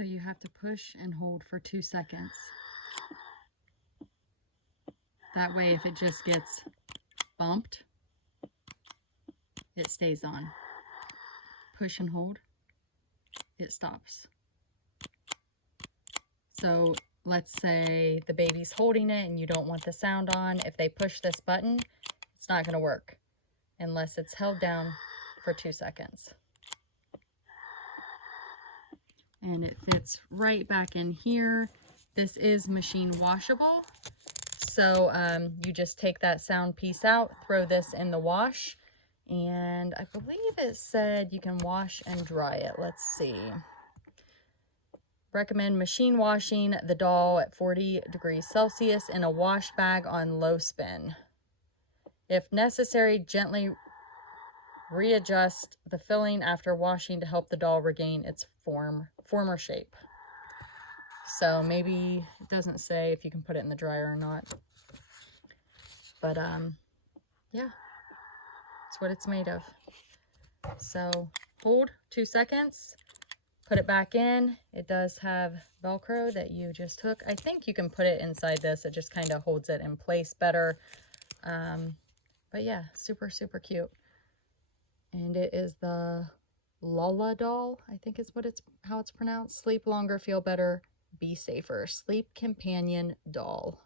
So you have to push and hold for 2 seconds. That way, if it just gets bumped, it stays on. Push and hold, it stops. So let's say the baby's holding it and you don't want the sound on. If they push this button, it's not going to work unless it's held down for 2 seconds. And it fits right back in here. This is machine washable. So you just take that sound piece out, throw this in the wash, and I believe it said you can wash and dry it. Let's see. Recommend machine washing the doll at 40 degrees Celsius in a wash bag on low spin. If necessary, gently readjust the filling after washing to help the doll regain its former shape. So maybe it doesn't say if you can put it in the dryer or not. But yeah, that's what it's made of. So hold 2 seconds. Put it back in. It does have Velcro that you just took. I think you can put it inside this. It just kind of holds it in place better. But yeah, super, super cute. And it is the Lulla doll, I think is how it's pronounced. Sleep longer, feel better, be safer. Sleep companion doll.